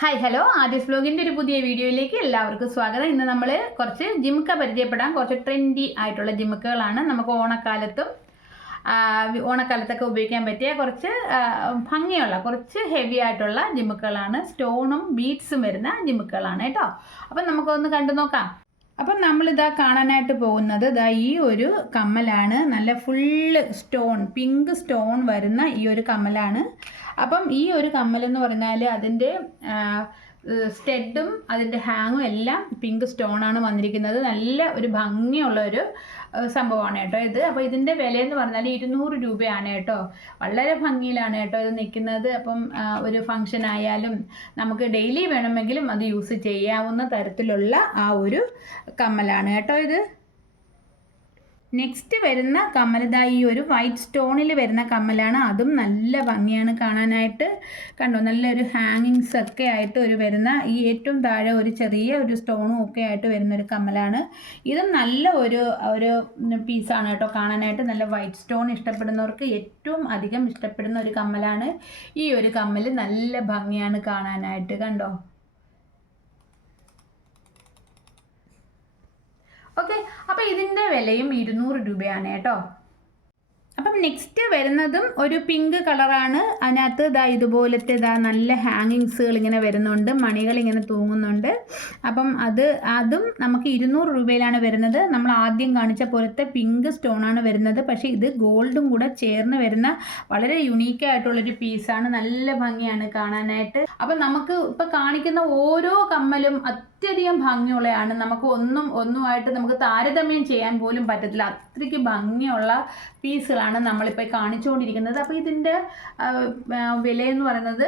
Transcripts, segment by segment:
Hi hello ആദ്യ ബ്ലോഗിന്റെ ഒരു പുതിയ വീഡിയോയിലേക്ക് എല്ലാവർക്കും സ്വാഗതം. ഇന്ന് നമ്മൾ കുറച്ച് ജിമുക്ക പരിചയപ്പെടാം കുറച്ച് ട്രെൻഡി ആയിട്ടുള്ള ജിമുക്കുകളാണ് നമുക്ക് ഓണക്കാലത്തും ഓണക്കാലത്തൊക്കെ ഉപയോഗിക്കാൻ പറ്റിയ കുറച്ച് ഭംഗിയുള്ള കുറച്ച് ഹെവി ആയിട്ടുള്ള ജിമുക്കുകളാണ് സ്റ്റോണും ബീറ്റ്സും വരുന്ന ജിമുക്കുകളാണ് കേട്ടോ. അപ്പം നമുക്കൊന്ന് കണ്ടു നോക്കാം. അപ്പം നമ്മളിതാ കാണാനായിട്ട് പോകുന്നത് ഇതാ ഈ ഒരു കമ്മലാണ്. നല്ല ഫുള്ള് സ്റ്റോൺ പിങ്ക് സ്റ്റോൺ വരുന്ന ഈ ഒരു കമ്മലാണ്. അപ്പം ഈ ഒരു കമ്മലെന്ന് പറഞ്ഞാൽ അതിന്റെ സ്റ്റെഡും അതിന്റെ ഹാങ്ങും എല്ലാം പിങ്ക് സ്റ്റോൺ ആണ് വന്നിരിക്കുന്നത്. നല്ല ഒരു ഭംഗിയുള്ള ഒരു സംഭവമാണ് കേട്ടോ ഇത്. അപ്പോൾ ഇതിന്റെ വിലയെന്ന് പറഞ്ഞാൽ ഇരുന്നൂറ് രൂപയാണ് കേട്ടോ. വളരെ ഭംഗിയിലാണ് കേട്ടോ ഇത് നിൽക്കുന്നത്. അപ്പം ഒരു ഫംഗ്ഷൻ ആയാലും നമുക്ക് ഡെയിലി വേണമെങ്കിലും അത് യൂസ് ചെയ്യാവുന്ന തരത്തിലുള്ള ആ ഒരു കമ്മലാണ് കേട്ടോ ഇത്. നെക്സ്റ്റ് വരുന്ന കമ്മൽ ഈ ഒരു വൈറ്റ് സ്റ്റോണിൽ വരുന്ന കമ്മലാണ് അതും നല്ല ഭംഗിയാണ് കാണാനായിട്ട്. കണ്ടോ? നല്ലൊരു ഹാങ്ങിങ്സ് ഒക്കെ ആയിട്ട് ഒരു വരുന്ന ഈ ഏറ്റവും താഴെ ഒരു ചെറിയ ഒരു സ്റ്റോണും ഒക്കെ ആയിട്ട് വരുന്ന ഒരു കമ്മലാണ് ഇതും നല്ല ഒരു ഒരു പീസാണ് കേട്ടോ കാണാനായിട്ട്. നല്ല വൈറ്റ് സ്റ്റോൺ ഇഷ്ടപ്പെടുന്നവർക്ക് ഏറ്റവും അധികം ഇഷ്ടപ്പെടുന്ന ഒരു കമ്മലാണ് ഈ ഒരു കമ്മൽ നല്ല ഭംഗിയാണ് കാണാനായിട്ട്. കണ്ടോ ഓക്കെ അപ്പോൾ ഇതിന്റെ വിലയും ഇരുന്നൂറ് രൂപയാണ് കേട്ടോ. അപ്പം നെക്സ്റ്റ് വരുന്നതും ഒരു പിങ്ക് കളറാണ് അതിനകത്ത് ഇതാ ഇതുപോലത്തെ ഇതാ നല്ല ഹാങ്ങിങ്സുകൾ ഇങ്ങനെ വരുന്നുണ്ട്. മണികൾ ഇങ്ങനെ തൂങ്ങുന്നുണ്ട്. അപ്പം അത് അതും നമുക്ക് ഇരുന്നൂറ് രൂപയിലാണ് വരുന്നത്. നമ്മൾ ആദ്യം കാണിച്ച പോലത്തെ പിങ്ക് സ്റ്റോണാണ് വരുന്നത്. പക്ഷേ ഇത് ഗോൾഡും കൂടെ ചേർന്ന് വരുന്ന വളരെ യുണീക്ക് ആയിട്ടുള്ളൊരു പീസാണ് നല്ല ഭംഗിയാണ് കാണാനായിട്ട്. അപ്പം നമുക്ക് ഇപ്പം കാണിക്കുന്ന ഓരോ കമ്മലും അത്യധികം ഭംഗിയുള്ളതാണ് നമുക്ക് ഒന്നും ഒന്നുമായിട്ട് നമുക്ക് താരതമ്യം ചെയ്യാൻ പോലും പറ്റത്തില്ല. അത്രയ്ക്ക് ഭംഗിയുള്ള പീസുകളാണ് നമ്മളിപ്പോൾ കാണിച്ചുകൊണ്ടിരിക്കുന്നത്. അപ്പോൾ ഇതിന്റെ വിലയെന്ന് പറയുന്നത്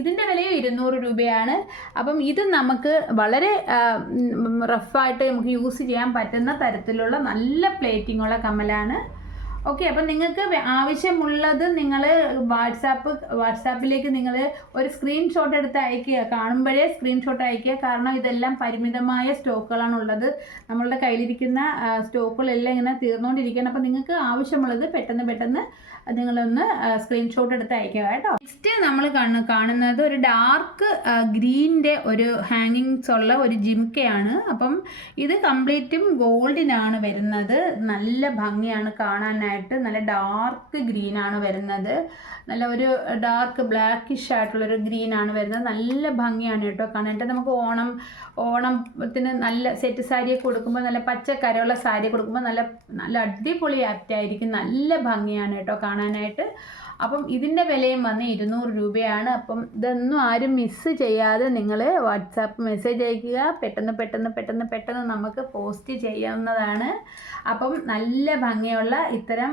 ഇതിന്റെ വിലയും ഇരുന്നൂറ് രൂപയാണ്. അപ്പം ഇത് നമുക്ക് വളരെ റഫായിട്ട് നമുക്ക് യൂസ് ചെയ്യാൻ പറ്റുന്ന തരത്തിലുള്ള നല്ല പ്ലേറ്റിംഗ് ഉള്ള കമ്മലാണ്. ഓക്കെ അപ്പം നിങ്ങൾക്ക് ആവശ്യമുള്ളത് നിങ്ങൾ വാട്സാപ്പ് വാട്സാപ്പിലേക്ക് നിങ്ങൾ ഒരു സ്ക്രീൻഷോട്ട് എടുത്ത് അയക്കുക. കാണുമ്പോഴേ സ്ക്രീൻഷോട്ട് അയക്കുക. കാരണം ഇതെല്ലാം പരിമിതമായ സ്റ്റോക്കുകളാണ് ഉള്ളത് നമ്മളുടെ കയ്യിലിരിക്കുന്ന സ്റ്റോക്കുകളെല്ലാം ഇങ്ങനെ തീർന്നുകൊണ്ടിരിക്കുകയാണ് അപ്പം നിങ്ങൾക്ക് ആവശ്യമുള്ളത് പെട്ടെന്ന് പെട്ടെന്ന് നിങ്ങളൊന്ന് സ്ക്രീൻഷോട്ട് എടുത്ത് അയക്കുക കേട്ടോ. നെക്സ്റ്റ് നമ്മൾ കാണു കാണുന്നത് ഒരു ഡാർക്ക് ഗ്രീന്റെ ഒരു ഹാങ്ങിങ്സ് ഉള്ള ഒരു ജിംക്കയാണ് അപ്പം ഇത് കംപ്ലീറ്റും ഗോൾഡിനാണ് വരുന്നത്. നല്ല ഭംഗിയാണ് കാണാനായിട്ട്. നല്ല ഡാർക്ക് ഗ്രീൻ ആണ് വരുന്നത്. നല്ല ഒരു ഡാർക്ക് ബ്ലാക്കിഷ് ആയിട്ടുള്ളൊരു ആണ് വരുന്നത്. നല്ല ഭംഗിയാണ് കേട്ടോ കാണാനായിട്ട് നമുക്ക് ഓണം ഓണത്തിന് നല്ല സെറ്റ് സാരിയൊക്കെ കൊടുക്കുമ്പോൾ നല്ല പച്ചക്കരയുള്ള സാരി കൊടുക്കുമ്പോൾ നല്ല നല്ല അടിപൊളി ആപ്റ്റായിരിക്കും നല്ല ഭംഗിയാണ് കേട്ടോ കാണാനായിട്ട്. അപ്പം ഇതിന്റെ വിലയും വന്ന് ഇരുന്നൂറ് രൂപയാണ്. അപ്പം ഇതൊന്നും ആരും മിസ്സ് ചെയ്യാതെ നിങ്ങൾ വാട്സാപ്പ് മെസ്സേജ് അയക്കുക. പെട്ടെന്ന് പെട്ടെന്ന് പെട്ടെന്ന് പെട്ടെന്ന് നമുക്ക് പോസ്റ്റ് ചെയ്യാവുന്നതാണ്. അപ്പം നല്ല ഭംഗിയുള്ള ഇത്തരം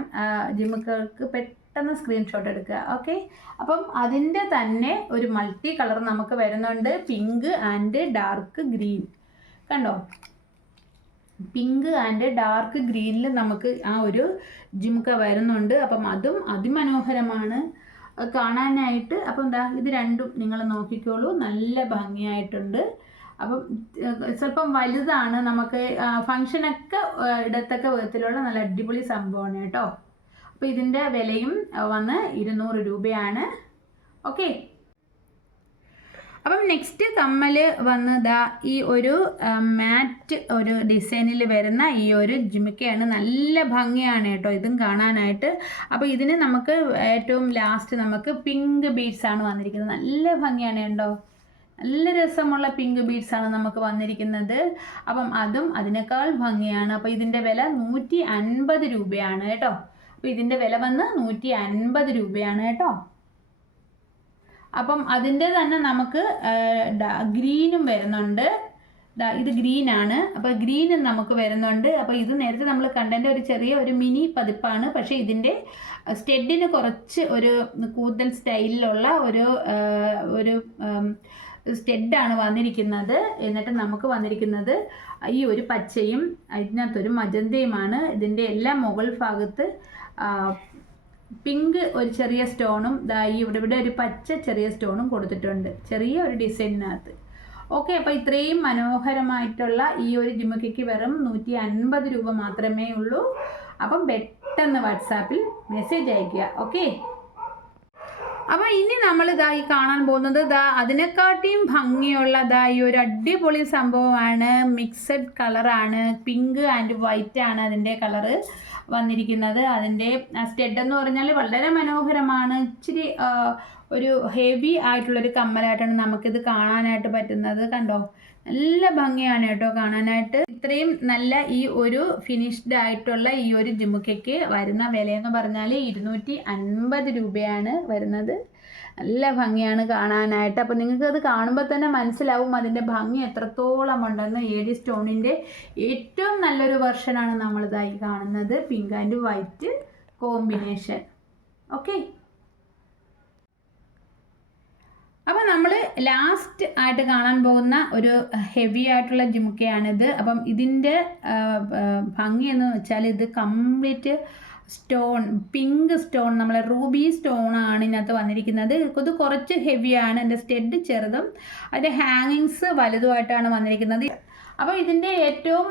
ജിമ്മുകൾക്ക് ജിമുക്കൾക്ക് പെട്ടെന്ന് സ്ക്രീൻഷോട്ട് എടുക്കുക. ഓക്കെ അപ്പം അതിന്റെ തന്നെ ഒരു മൾട്ടി കളർ നമുക്ക് വരുന്നുണ്ട്. പിങ്ക് ആൻഡ് ഡാർക്ക് ഗ്രീൻ കണ്ടോ? പിങ്ക് ആൻഡ് ഡാർക്ക് ഗ്രീനിൽ നമുക്ക് ആ ഒരു ജിമുക്ക വരുന്നുണ്ട്. അപ്പം അതും അതിമനോഹരമാണ്. കാണാനായിട്ട് അപ്പം എന്താ ഇത് രണ്ടും നിങ്ങൾ നോക്കിക്കോളൂ. നല്ല ഭംഗിയായിട്ടുണ്ട്. അപ്പം ചിലപ്പം വലുതാണ് നമുക്ക് ഫങ്ഷനൊക്കെ ഇടത്തൊക്കെ വിധത്തിലുള്ള നല്ല അടിപൊളി സംഭവമാണ് കേട്ടോ. അപ്പോൾ ഇതിന്റെ വിലയും വന്ന് ഇരുന്നൂറ് രൂപയാണ്. ഓക്കെ. അപ്പം നെക്സ്റ്റ് കമ്മൽ വന്നതാ ഈ ഒരു മാറ്റ് ഒരു ഡിസൈനിൽ വരുന്ന ഈ ഒരു ജിമിക്കയാണ്. നല്ല ഭംഗിയാണ് കേട്ടോ ഇതും കാണാനായിട്ട്. അപ്പോൾ ഇതിന് നമുക്ക് ഏറ്റവും ലാസ്റ്റ് നമുക്ക് പിങ്ക് ബീഡ്സ് ആണ് വന്നിരിക്കുന്നത്. നല്ല ഭംഗിയാണ് കേട്ടോ നല്ല രസമുള്ള പിങ്ക് ബീഡ്സ് ആണ് നമുക്ക് വന്നിരിക്കുന്നത്. അപ്പം അതും അതിനേക്കാൾ ഭംഗിയാണ്. അപ്പോൾ ഇതിന്റെ വില നൂറ്റി അൻപത് രൂപയാണ് കേട്ടോ. അപ്പോൾ ഇതിന്റെ വില വന്ന് നൂറ്റി അൻപത് രൂപയാണ് കേട്ടോ. അപ്പം അതിന്റെ തന്നെ നമുക്ക് ഗ്രീനും വരുന്നുണ്ട്. ഇത് ഗ്രീൻ ആണ് അപ്പോൾ ഗ്രീനും നമുക്ക് വരുന്നുണ്ട്. അപ്പോൾ ഇത് നേരത്തെ നമ്മൾ കണ്ടതിന്റെ ഒരു ചെറിയ ഒരു മിനി പതിപ്പാണ്. പക്ഷേ ഇതിന്റെ സ്റ്റെഡിന് കുറച്ച് ഒരു കൂടുതൽ സ്റ്റൈലിലുള്ള ഒരു ഒരു സ്റ്റെഡാണ് വന്നിരിക്കുന്നത്. എന്നിട്ട് നമുക്ക് വന്നിരിക്കുന്നത് ഈ ഒരു പച്ചയും അതിനകത്തൊരു മജന്തയുമാണ്. ഇതിന്റെ എല്ലാം മുകൾ ഭാഗത്ത് പിങ്ക് ഒരു ചെറിയ സ്റ്റോണും ദാ ഇവിടെ ഇവിടെ ഒരു പച്ച ചെറിയ സ്റ്റോണും കൊടുത്തിട്ടുണ്ട്. ചെറിയ ഒരു ഡിസൈനിനകത്ത്. ഓക്കെ അപ്പോൾ ഇത്രയും മനോഹരമായിട്ടുള്ള ഈ ഒരു ജിമുക്കയ്ക്ക് വെറും നൂറ്റി അൻപത് രൂപ മാത്രമേ ഉള്ളൂ. അപ്പം പെട്ടെന്ന് വാട്സാപ്പിൽ മെസ്സേജ് അയയ്ക്കുക. ഓക്കെ? അപ്പോൾ ഇനി നമ്മൾ ഇതാ ഈ കാണാൻ പോകുന്നത് ദാ അതിനെക്കാട്ടിയും ഭംഗിയുള്ള ഇതാ ഈ ഒരു അടിപൊളി സംഭവമാണ്. മിക്സഡ് കളറാണ് പിങ്ക് ആൻഡ് വൈറ്റ് ആണ് അതിന്റെ കളറ് വന്നിരിക്കുന്നത്. അതിന്റെ സ്റ്റെഡ് എന്ന് പറഞ്ഞാൽ വളരെ മനോഹരമാണ്. ഇച്ചിരി ഒരു ഹെവി ആയിട്ടുള്ളൊരു കമ്മലായിട്ടാണ് നമുക്കിത് കാണാനായിട്ട് പറ്റുന്നത്. കണ്ടോ? നല്ല ഭംഗിയാണ് കേട്ടോ കാണാനായിട്ട്. ഇത്രയും നല്ല ഈ ഒരു ഫിനിഷ്ഡ് ആയിട്ടുള്ള ഈ ഒരു ജിമുക്കയ്ക്ക് വരുന്ന വിലയെന്ന് പറഞ്ഞാൽ ഇരുന്നൂറ്റി അൻപത് രൂപയാണ് വരുന്നത്. നല്ല ഭംഗിയാണ് കാണാനായിട്ട്. അപ്പോൾ നിങ്ങൾക്ക് അത് കാണുമ്പോൾ തന്നെ മനസ്സിലാവും അതിന്റെ ഭംഗി എത്രത്തോളം ഉണ്ടെന്ന്. എ ഡി സ്റ്റോണിന്റെ ഏറ്റവും നല്ലൊരു വെർഷനാണ് നമ്മളിതായി കാണുന്നത്. Pink and white combination okay അപ്പോൾ നമ്മൾ ലാസ്റ്റ് ആയിട്ട് കാണാൻ പോകുന്ന ഒരു ഹെവി ആയിട്ടുള്ള ജിമുക്കയാണിത്. അപ്പം ഇതിന്റെ ഭംഗി എന്ന് വെച്ചാൽ ഇത് കംപ്ലീറ്റ് സ്റ്റോൺ പിങ്ക് സ്റ്റോൺ നമ്മളെ റൂബി സ്റ്റോൺ ആണ് ഇതിനകത്ത് വന്നിരിക്കുന്നത്. ഇത് കുറച്ച് ഹെവിയാണ് എന്റെ സ്റ്റെഡ് ചെറുതും അതിന്റെ ഹാങ്ങിങ്സ് വലുതുമായിട്ടാണ് വന്നിരിക്കുന്നത്. അപ്പോൾ ഇതിന്റെ ഏറ്റവും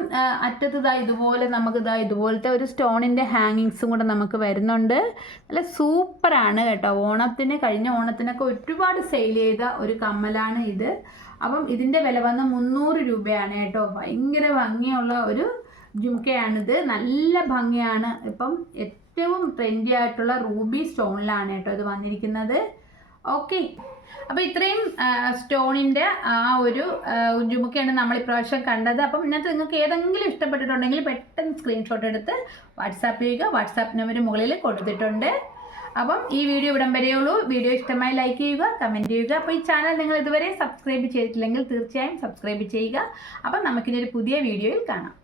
അറ്റത്ത് ഇതാ ഇതുപോലെ നമുക്ക് ഇതാ ഇതുപോലത്തെ ഒരു സ്റ്റോണിന്റെ ഹാങ്ങിങ്സും കൂടെ നമുക്ക് വരുന്നുണ്ട്. നല്ല സൂപ്പറാണ് കേട്ടോ. ഓണത്തിന് കഴിഞ്ഞ ഓണത്തിനൊക്കെ ഒരുപാട് സെയിൽ ചെയ്ത ഒരു കമ്മലാണ് ഇത്. അപ്പം ഇതിന്റെ വില വന്ന് മുന്നൂറ് രൂപയാണ് കേട്ടോ. ഭയങ്കര ഭംഗിയുള്ള ഒരു ജുംക്കയാണിത് നല്ല ഭംഗിയാണ്. ഇപ്പം ഏറ്റവും ട്രെൻഡി ആയിട്ടുള്ള റൂബി സ്റ്റോണിലാണ് കേട്ടോ ഇത് വന്നിരിക്കുന്നത്. ഓക്കെ. അപ്പോൾ ഇത്രയും സ്റ്റോണിന്റെ ആ ഒരു ജുമുക്കയാണ് നമ്മൾ ഇപ്രാവശ്യം കണ്ടത്. അപ്പം ഇന്നത്തെ നിങ്ങൾക്ക് ഏതെങ്കിലും ഇഷ്ടപ്പെട്ടിട്ടുണ്ടെങ്കിൽ പെട്ടെന്ന് സ്ക്രീൻഷോട്ട് എടുത്ത് വാട്സാപ്പ് ചെയ്യുക. വാട്സാപ്പ് നമ്പർ മുകളിൽ കൊടുത്തിട്ടുണ്ട്. അപ്പം ഈ വീഡിയോ ഇവിടം വരെയുള്ളൂ വീഡിയോ ഇഷ്ടമായി ലൈക്ക് ചെയ്യുക കമന്റ് ചെയ്യുക. അപ്പോൾ ഈ ചാനൽ നിങ്ങൾ ഇതുവരെ സബ്സ്ക്രൈബ് ചെയ്തിട്ടില്ലെങ്കിൽ തീർച്ചയായും സബ്സ്ക്രൈബ് ചെയ്യുക. അപ്പം നമുക്കിനി ഒരു പുതിയ വീഡിയോയിൽ കാണാം.